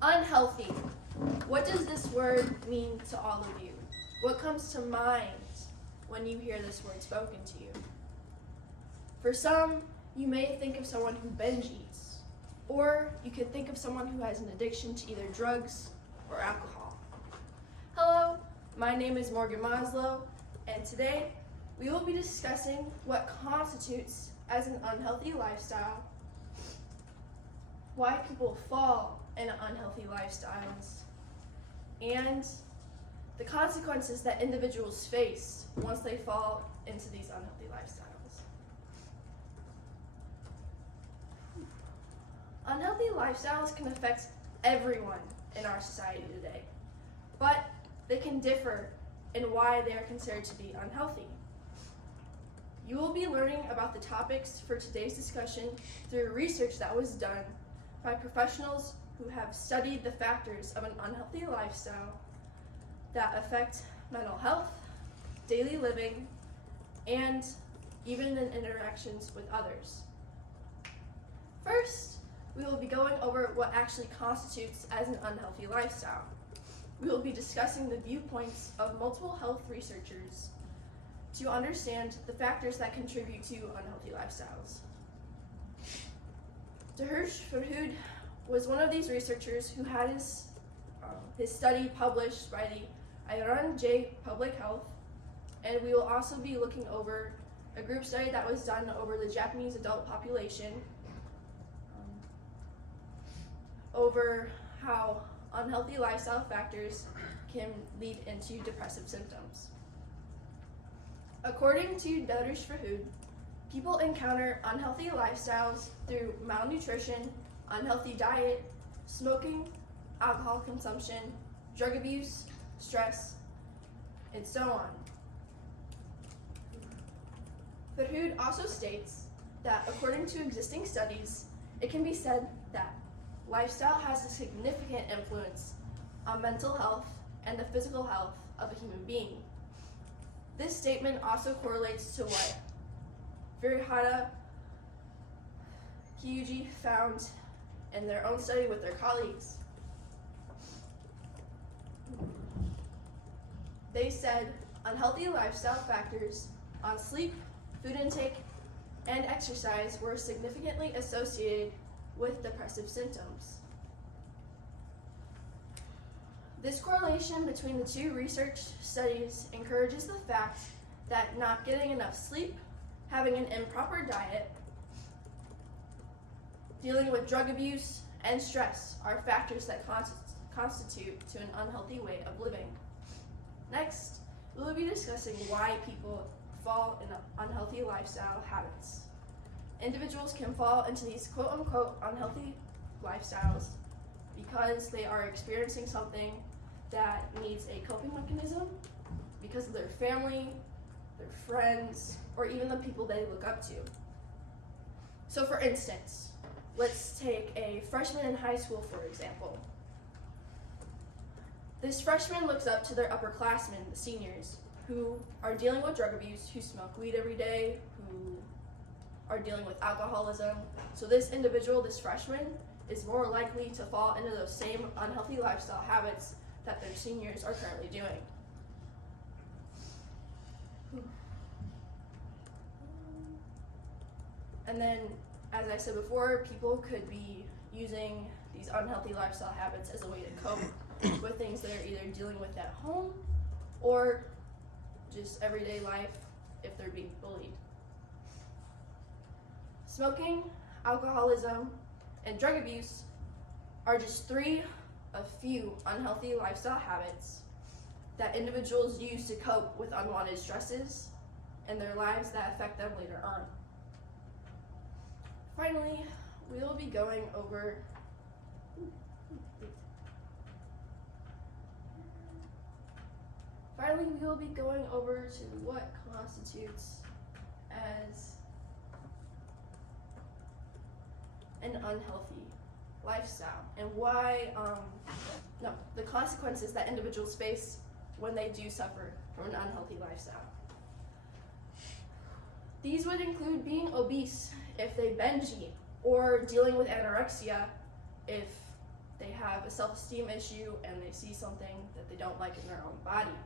Unhealthy. What does this word mean to all of you? What comes to mind when you hear this word spoken to you? For some, you may think of someone who binge eats, or you could think of someone who has an addiction to either drugs or alcohol. Hello, my name is Morgan Moslow, and today we will be discussing what constitutes as an unhealthy lifestyle, why people fall into unhealthy lifestyles, and the consequences that individuals face once they fall into these unhealthy lifestyles. Unhealthy lifestyles can affect everyone in our society today, but they can differ in why they are considered to be unhealthy. You will be learning about the topics for today's discussion through research that was done by professionals who have studied the factors of an unhealthy lifestyle that affect mental health, daily living, and even in interactions with others. First, we will be going over what actually constitutes as an unhealthy lifestyle. We will be discussing the viewpoints of multiple health researchers to understand the factors that contribute to unhealthy lifestyles. Hirsch Verhood was one of these researchers who had his study published by the Iran J Public Health, and we will also be looking over a group study that was done over the Japanese adult population, over how unhealthy lifestyle factors can lead into depressive symptoms. According to Hirsch Verhood, people encounter unhealthy lifestyles through malnutrition, unhealthy diet, smoking, alcohol consumption, drug abuse, stress, and so on. Verhood also states that according to existing studies, it can be said that lifestyle has a significant influence on mental health and the physical health of a human being. This statement also correlates to what Virihata Kyuji found in their own study with their colleagues. They said unhealthy lifestyle factors on sleep, food intake, and exercise were significantly associated with depressive symptoms. This correlation between the two research studies encourages the fact that not getting enough sleep, having an improper diet, dealing with drug abuse, and stress are factors that constitute to an unhealthy way of living. Next, we will be discussing why people fall into unhealthy lifestyle habits. Individuals can fall into these quote-unquote unhealthy lifestyles because they are experiencing something that needs a coping mechanism because of their family, their friends, or even the people they look up to. So for instance, let's take a freshman in high school, for example. This freshman looks up to their upperclassmen, the seniors, who are dealing with drug abuse, who smoke weed every day, who are dealing with alcoholism. So this individual, this freshman, is more likely to fall into those same unhealthy lifestyle habits that their seniors are currently doing. And then, as I said before, people could be using these unhealthy lifestyle habits as a way to cope with things they're either dealing with at home or just everyday life if they're being bullied. Smoking, alcoholism, and drug abuse are just three of few unhealthy lifestyle habits that individuals use to cope with unwanted stresses in their lives that affect them later on. Finally, we will be going over to what constitutes as an unhealthy lifestyle and why, the consequences that individuals face when they do suffer from an unhealthy lifestyle. These would include being obese if they binge eat, or dealing with anorexia if they have a self-esteem issue and they see something that they don't like in their own body.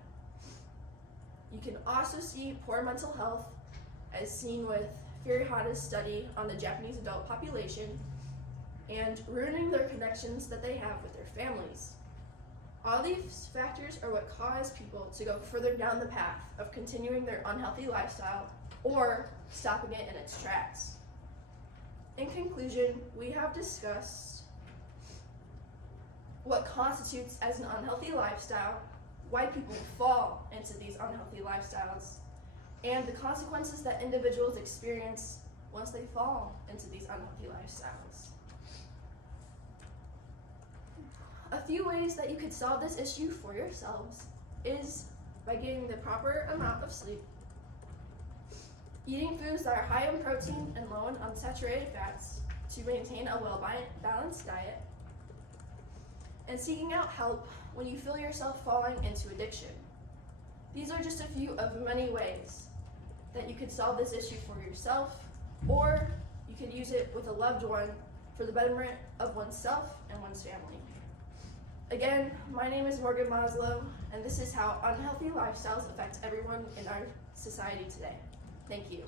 You can also see poor mental health as seen with Furihata's study on the Japanese adult population and ruining their connections that they have with their families. All these factors are what cause people to go further down the path of continuing their unhealthy lifestyle or stopping it in its tracks. In conclusion, we have discussed what constitutes as an unhealthy lifestyle, why people fall into these unhealthy lifestyles, and the consequences that individuals experience once they fall into these unhealthy lifestyles. A few ways that you could solve this issue for yourselves is by getting the proper amount of sleep, eating foods that are high in protein and low in unsaturated fats to maintain a well-balanced diet, and seeking out help when you feel yourself falling into addiction. These are just a few of many ways that you could solve this issue for yourself, or you could use it with a loved one for the betterment of oneself and one's family. Again, my name is Morgan Moslow, and this is how unhealthy lifestyles affect everyone in our society today. Thank you.